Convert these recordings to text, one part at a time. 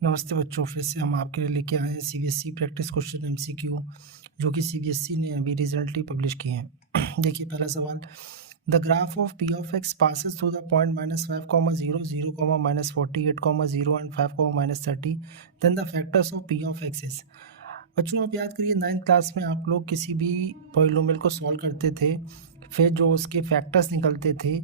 नमस्ते बच्चों, फिर से हम आपके लिए लेके आए हैं सीबीएसई प्रैक्टिस क्वेश्चन एमसीक्यू, जो कि सीबीएसई ने अभी रिजल्ट ही पब्लिश किए हैं। देखिए पहला सवाल, the graph of p of x passes through the point -5, 0, 0, -48, 0 and 5, -30, then the factors of p of x is. बच्चों आप याद करिए, 9th क्लास में आप लोग किसी भी पॉलिनोमियल को सॉल्व करते थे, फिर जो उसके फैक्टर्स निकलते थे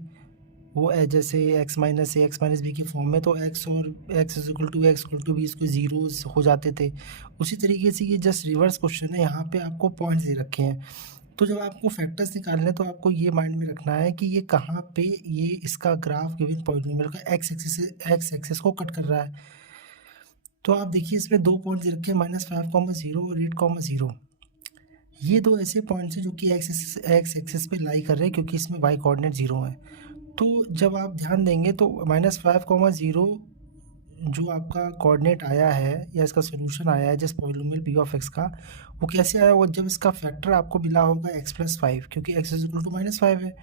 वो जैसे एक्स माइनस ए एक्स माइनस बी की फॉर्म में, तो एक्स और एक्स इक्वल टू बी इसको जीरोस हो जाते थे। उसी तरीके से ये जस्ट रिवर्स क्वेश्चन है, यहाँ पे आपको पॉइंट्स दे रखे हैं। तो जब आपको फैक्टर्स निकालने हैं तो आपको ये माइंड में रखना है कि ये कहाँ पे ये इसका ग्राफ गिवन पॉलिनोमियल का एक्स एक्सिस को कट कर रहा है। तो आप देखिए इसमें दो पॉइंट्स दे रखे हैं, -5, 0 और 8, 0। ये दो ऐसे पॉइंट्स हैं जो कि एक्स एक्सिस पे लाई कर रहे हैं, क्योंकि इसमें वाई कोऑर्डिनेट 0 है। तो जब आप ध्यान देंगे तो -5, 0 जो आपका कोऑर्डिनेट आया है या इसका सोल्यूशन आया है जिस पॉलिनोमियल पी ऑफ एक्स का, वो कैसे आया होगा? जब इसका फैक्टर आपको मिला होगा x+5, क्योंकि x इज इक्वल टू -5 है।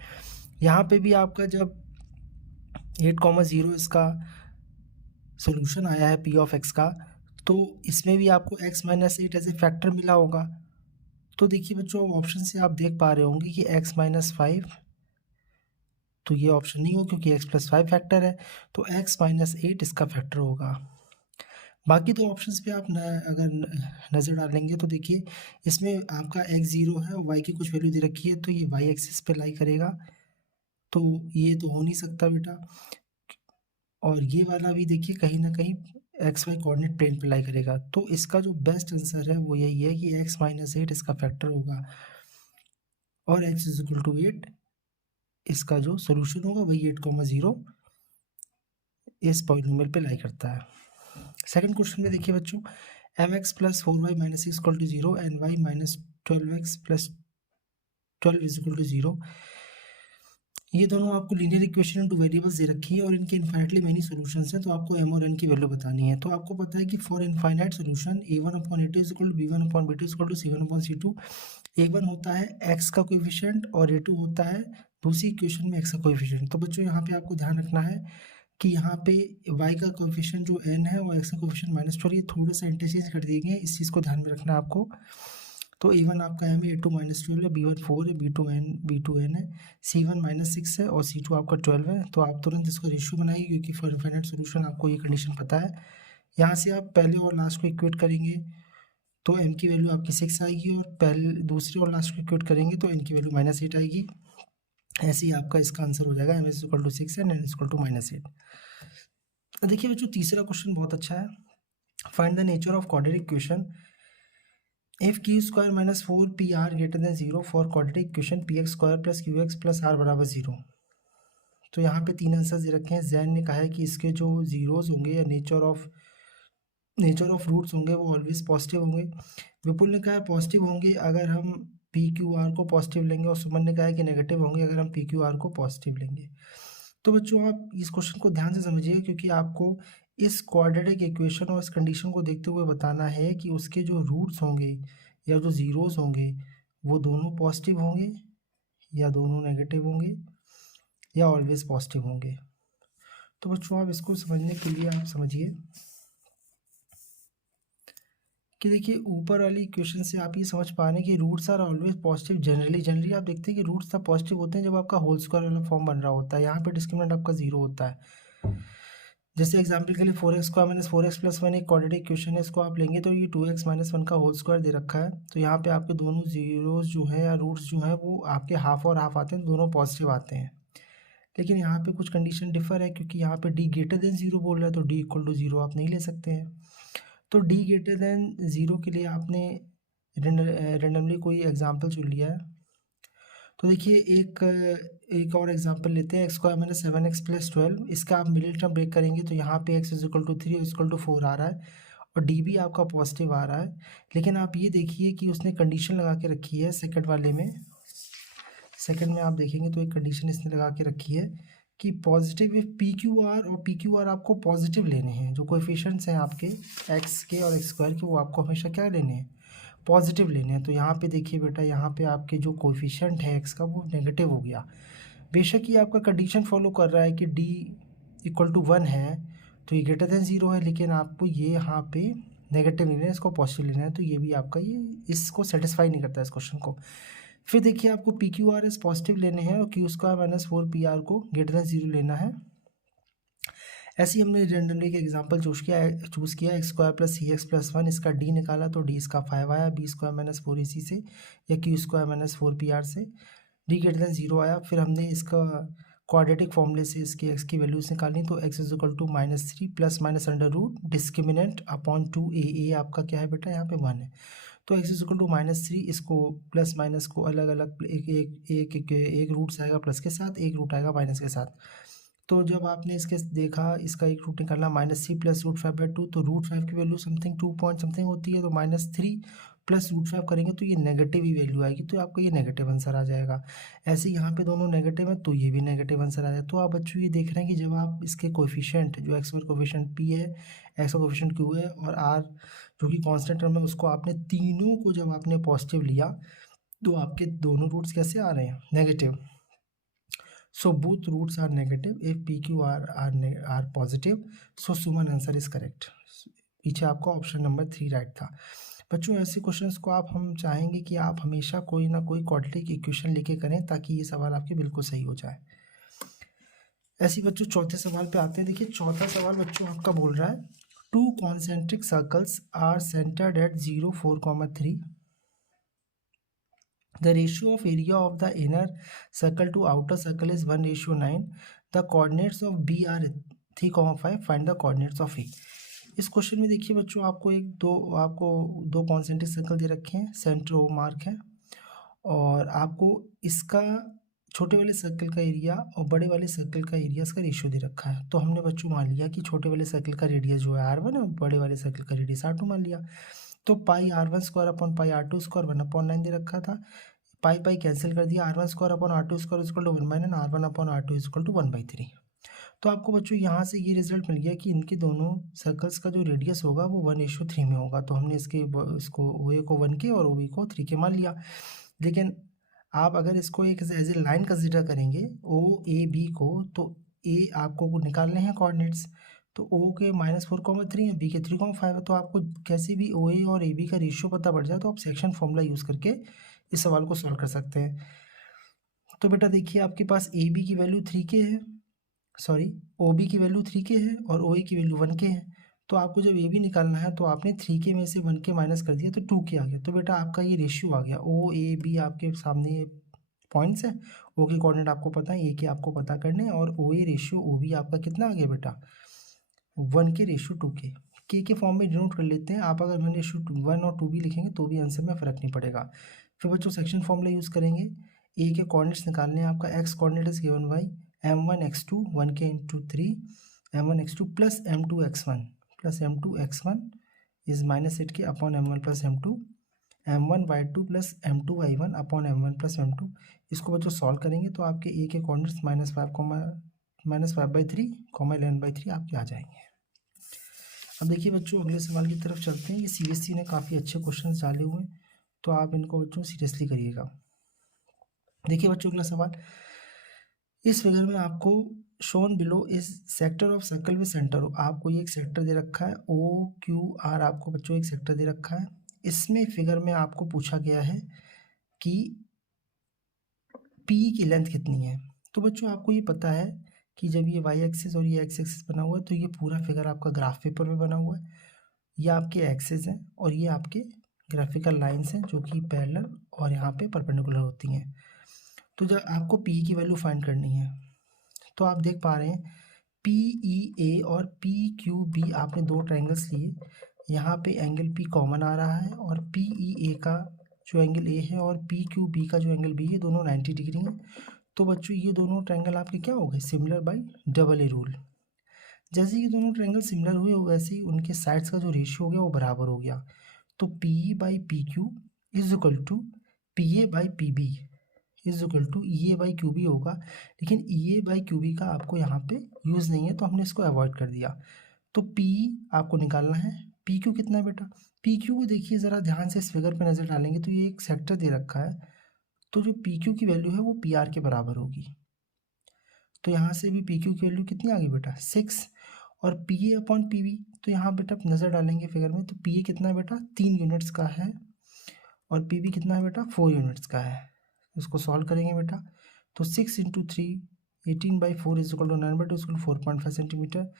यहाँ पे भी आपका जब 8, 0 इसका सोल्यूशन आया है पी ऑफ एक्स का, तो इसमें भी आपको x-8 एज ए फैक्टर मिला होगा। तो देखिए बच्चों, ऑप्शन से आप देख पा रहे होंगे कि x-5, तो ये ऑप्शन नहीं हो क्योंकि x+5 फैक्टर है, तो x-8 इसका फैक्टर होगा। बाकी दो ऑप्शंस पे आप अगर नज़र डालेंगे तो देखिए इसमें आपका x 0 है और y की कुछ वैल्यू दे रखी है, तो ये y एक्सिस पे लाई करेगा, तो ये तो हो नहीं सकता बेटा। और ये वाला भी देखिए कहीं ना कहीं एक्स वाई कोऑर्डिनेट प्लेन पे लाई करेगा, तो इसका जो बेस्ट आंसर है वो यही है कि x-8 इसका फैक्टर होगा और x इज इक्वल टू 8 इसका जो सोल्यूशन होगा वही 8, 0 इस पॉलिनोमियल पे लाई करता है। सेकंड क्वेश्चन में देखिए बच्चों, mx plus 4y minus six equal to 0 and y minus 12x plus 12 is equal to 0। ये दोनों आपको लीनियर इक्वेशन टू वेरिएबल्स दे रखी है और इनके इनफाइनाइटली मेनी सॉल्यूशंस हैं, तो आपको m और n की वैल्यू बतानी है। तो आपको पता है कि for infinite solution a1/a2 is equal to b1/b2 is equal to c1/c2। a1 होता है x का कोएफिशिएंट और a2 होता है दूसरी इक्वेशन में x का कोएफिशिएंट। तो बच्चों यहाँ पे आपको ध्यान रखना है कि यहाँ पे y का कोएफिशिएंट जो n है और x का कोएफिशिएंट -12, ये थोड़ा सा इंटरचेंज कर दिए गए हैं, इस चीज़ को ध्यान में रखना है आपको। तो a1 आपका m है, a2 -12 है, b1 4 है, b2 n है, c1 -6 है और c2 आपका 12 है। तो आप तुरंत इसको रेशियो बनाइए, क्योंकि फॉर इनफाइनाइट सॉल्यूशन आपको ये कंडीशन पता है। यहाँ से आप पहले और लास्ट को इक्वेट करेंगे तो m की वैल्यू आपकी 6 आएगी, और पहले दूसरे और लास्ट को इक्वेट करेंगे तो n की वैल्यू -8 आएगी। ऐसे ही आपका इसका आंसर हो जाएगा, m is equal to 6 and n is equal to -8। देखिए बच्चों, तीसरा क्वेश्चन बहुत अच्छा है। Find the nature of quadratic equation if q² minus 4pr greater than 0 for quadratic equation px² plus qx plus r बराबर 0। तो यहाँ पे तीन आंसर दे रखे हैं। जैन ने कहा है कि इसके जो जीरोज होंगे या नेचर ऑफ रूट्स होंगे वो ऑलवेज पॉजिटिव होंगे। विपुल ने कहा है पॉजिटिव होंगे अगर हम पी क्यू आर को पॉजिटिव लेंगे, और सुमन ने कहा है कि नेगेटिव होंगे अगर हम पी क्यू आर को पॉजिटिव लेंगे। तो बच्चों आप इस क्वेश्चन को ध्यान से समझिए, क्योंकि आपको इस क्वाड्रेटिक इक्वेशन और इस कंडीशन को देखते हुए बताना है कि उसके जो रूट्स होंगे या जो ज़ीरोज़ होंगे वो दोनों पॉजिटिव होंगे या दोनों नेगेटिव होंगे या ऑलवेज पॉजिटिव होंगे। तो बच्चों आप इसको समझने के लिए आप समझिए कि देखिए ऊपर वाली इक्वेशन से आप ये समझ पा रहे हैं कि roots are always positive. Generally आप देखते हैं कि रूट्स तब पॉजिटिव होते हैं जब आपका होल स्क्वायर वाला फॉर्म बन रहा होता है। यहाँ पे डिस्क्रिमिनेंट आपका 0 होता है। जैसे एग्जांपल के लिए 4x² माइनस 4x प्लस 1 एक क्वाड्रेटिक इक्वेशन है, इसको आप लेंगे तो ये 2x माइनस 1 का होल स्क्वायर दे रखा है। तो यहाँ पे आपके दोनों जीरोज जो है या रूट्स जो हैं वो आपके हाफ और हाफ आते हैं, दोनों पॉजिटिव आते हैं। लेकिन यहाँ पे कुछ कंडीशन डिफर है, क्योंकि यहाँ पे d ग्रेटर देन 0 बोल रहा है, तो d इक्वल टू 0 आप नहीं ले सकते हैं। तो d ग्रेटर देन 0 के लिए आपने रेंडमली कोई एग्जाम्पल चुन लिया है। तो देखिए एक और एग्जांपल लेते हैं, x² माइनस 7x प्लस 12। इसका आप मिडिल टर्म ब्रेक करेंगे तो यहाँ पे x is equal to 3 equal to 4 आ रहा है और d भी आपका पॉजिटिव आ रहा है। लेकिन आप ये देखिए कि उसने कंडीशन लगा के रखी है सेकंड वाले में। सेकंड में आप देखेंगे तो एक कंडीशन इसने लगा के रखी है कि पॉजिटिव पी क्यू आर, और पी क्यू आर आपको पॉजिटिव लेने हैं। जो कोएफिशिएंट्स हैं आपके एक्स के और एक्स स्क्वायर के, वो आपको हमेशा क्या लेने हैं? पॉजिटिव लेने हैं। तो यहाँ पे देखिए बेटा, यहाँ पे आपके जो कोएफिशिएंट है एक्स का वो नेगेटिव हो गया। बेशक ये आपका कंडीशन फॉलो कर रहा है कि d इक्वल टू 1 है, तो ये ग्रेटर देन 0 है, लेकिन आपको ये यहाँ पे नेगेटिव लेना है, इसको पॉजिटिव लेना है, तो ये भी आपका ये इसको सेटिस्फाई नहीं करता इस क्वेश्चन को। फिर देखिए आपको P Q R S positive लेने हैं और क्यू स्क्वायर माइनस 4 PR को ग्रेटर देन 0 लेना है। ऐसे ही हमने रेंडमली का एग्जांपल चूज़ किया एक्स स्क्वायर प्लस सी एक्स प्लस 1, इसका डी निकाला तो डी इसका 5 आया, बी स्क्वायर माइनस 4AC से या क्यू स्क्वायर माइनस 4PR से डी ग्रेटर देन 0 आया। फिर हमने इसका क्वाड्रेटिक फॉर्मूले से इसकी एक्स की वैल्यूज निकालनी, तो x is equal to -3 plus minus under root discriminant upon 2a आपका क्या है बेटा यहाँ पे 1 है, तो एक्स इज इक्वल टू -3, इसको प्लस माइनस को अलग अलग एक रूट आएगा प्लस के साथ, एक रूट आएगा माइनस के साथ। तो जब आपने इसके देखा इसका एक रूट निकालना -3 प्लस √5/2, तो √5 की वैल्यू समथिंग 2 पॉइंट समथिंग होती है, तो -3 प्लस √5 करेंगे तो ये नेगेटिव ही वैल्यू आएगी, तो आपका ये नेगेटिव आंसर आ जाएगा। ऐसे यहाँ पे दोनों नेगेटिव है तो ये भी नेगेटिव आंसर आ जाए। तो आप बच्चों ये देख रहे हैं कि जब आप इसके कोएफिशिएंट जो एक्स का कोएफिशिएंट p है, एक्स का कोएफिशिएंट q है और r जो कि कांस्टेंट टर्म है, उसको आपने तीनों को जब आपने पॉजिटिव लिया तो आपके दोनों रूट्स कैसे आ रहे हैं, negative. So both roots are negative if PQ are positive. So Suman answer is correct. पीछे आपका ऑप्शन नंबर 3 राइट था। बच्चों ऐसे क्वेश्चंस को हम चाहेंगे कि आप हमेशा कोई ना कोई क्वाड्रेटिक इक्वेशन लेके करें ताकि ये सवाल आपके बिल्कुल सही हो जाए। ऐसे बच्चों चौथे सवाल पे आते हैं। देखिए चौथा सवाल बच्चों आपका बोल रहा है 2 concentric circles are centered at 0, 4, 3. The ratio of area of the inner circle to outer circle is 1:9. The coordinates of B are 3, 5. Find the coordinates of A. इस क्वेश्चन में देखिए बच्चों आपको दो कॉन्सेंट्रिक सर्कल दे रखे हैं, सेंटर ओ मार्क है, और आपको इसका छोटे वाले सर्कल का एरिया और बड़े वाले सर्कल का एरिया का रेशियो दे रखा है। तो हमने बच्चों मान लिया कि छोटे वाले सर्कल का रेडियस जो है R1 और बड़े वाले सर्कल का रेडियस R2 मान लिया। तो pi R1 square upon pi R2 square 1/9 दे रखा था, पाई कैंसिल कर दिया, R1 square upon R2 square equal to 1/9, R1 upon R2 equal to 1/3। तो आपको बच्चों यहाँ से ये रिजल्ट मिल गया कि इनके दोनों सर्कल्स का जो रेडियस होगा वो 1:3 में होगा। तो हमने इसको OA को 1 के और OB को 3 के मान लिया। लेकिन आप अगर इसको एक एज ए लाइन कंसिडर करेंगे OAB को, तो A आपको निकालने हैं कोऑर्डिनेट्स, तो O के -4,3 है, B के 3,5 है। तो आपको कैसे भी OA और AB का रेशियो पता पड़ जाए तो आप सेक्शन फॉर्मूला यूज़ करके इस सवाल को सॉल्व कर सकते हैं। तो बेटा देखिए आपके पास AB की वैल्यू 3K है, OB की वैल्यू 3K है और OA की वैल्यू 1K है। तो आपको जब AB निकालना है तो आपने 3K में से 1K माइनस कर दिया तो 2K आ गया। तो बेटा आपका ये रेशियो आ गया, OAB आपके सामने ये पॉइंट्स है, O के कोऑर्डिनेट आपको पता है, A के आपको पता करने हैं, और OA रेशियो OB आपका कितना आ गया बेटा 1K रेशियो 2K। K के फॉर्म में डिनोट कर लेते हैं, आप अगर 1:1 और 2 भी लिखेंगे तो भी आंसर में फ़र्क नहीं पड़ेगा। फिर बच्चों सेक्शन फॉर्मूला यूज़ करेंगे, A के कोऑर्डिनेट्स निकालने हैं, आपका x coordinate is given by m1 x2 1k into 3 m1 x2 plus m2 x1 is -8k upon m1 plus m2 m1 y2 plus m2 y1 upon m1 plus m2। इसको बच्चों solve करेंगे तो आपके A के coordinates -5/3 11/3 आपके आ जाएंगे। अब देखिए बच्चों अगले सवाल की तरफ चलते हैं। ये CBSE ने काफ़ी अच्छे क्वेश्चन डाले हुए हैं, तो आप इनको बच्चों सीरियसली करिएगा। देखिए बच्चों अगला सवाल, इस फिगर में आपको शोन बिलो इस sector of circle with centre हो, आपको ये एक सेक्टर दे रखा है OQR, आपको बच्चों एक सेक्टर दे रखा है। इसमें फिगर में आपको पूछा गया है कि P की लेंथ कितनी है। तो बच्चों आपको ये पता है कि जब ये y एक्सिस और ये x एक्सिस बना हुआ है तो ये पूरा फिगर आपका ग्राफ पेपर में बना हुआ है, ये आपके एक्सिस हैं और ये आपके ग्राफिकल लाइंस हैं जो कि पैरेलल और यहाँ पे परपेंडिकुलर होती हैं। तो जब आपको P की वैल्यू फाइंड करनी है तो आप देख पा रहे हैं PEA और PQB, आपने दो ट्रायंगल्स लिए, यहाँ पे एंगल P कॉमन आ रहा है और PEA का जो एंगल A है और PQB का जो एंगल B है दोनों 90 डिग्री हैं। तो बच्चों ये दोनों ट्रायंगल आपके क्या हो गए, सिमिलर बाय AA रूल। जैसे ये दोनों ट्रायंगल सिमिलर हुए वैसे ही उनके साइड्स का जो रेशियो हो गया वो बराबर हो गया। तो PE/PQ is equal to PA/PB is equal to EA/QB होगा, लेकिन EA/QB का आपको यहाँ पे यूज़ नहीं है तो हमने इसको अवॉइड कर दिया। तो P आपको निकालना है, PQ कितना है बेटा, PQ को देखिए ज़रा ध्यान से इस फिगर पे नज़र डालेंगे तो ये एक सेक्टर दे रखा है, तो जो PQ की वैल्यू है वो PR के बराबर होगी। तो यहाँ से भी PQ की वैल्यू कितनी आ गई बेटा 6, और P A upon P B, तो यहाँ बेटा आप नज़र डालेंगे फिगर में, तो पी ए कितना है बेटा 3 यूनिट्स का है और पी बी कितना है बेटा 4 यूनिट्स का है। इसको सॉल्व करेंगे बेटा, तो 6 into 3 18/4 is equal to 9/2 is equal to 4.5 centimetre.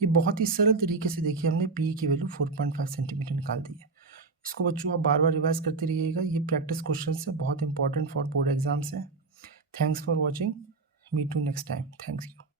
ये बहुत ही सरल तरीके से देखिए हमने पी की वैल्यू 4.5 सेंटीमीटर निकाल दी है। इसको बच्चों आप बार बार रिवाइज करते रहिएगा, ये प्रैक्टिस क्वेश्चन है, बहुत इंपॉर्टेंट फॉर बोर्ड एग्जाम्स है। Thanks for watching, meet you next time, thanks you.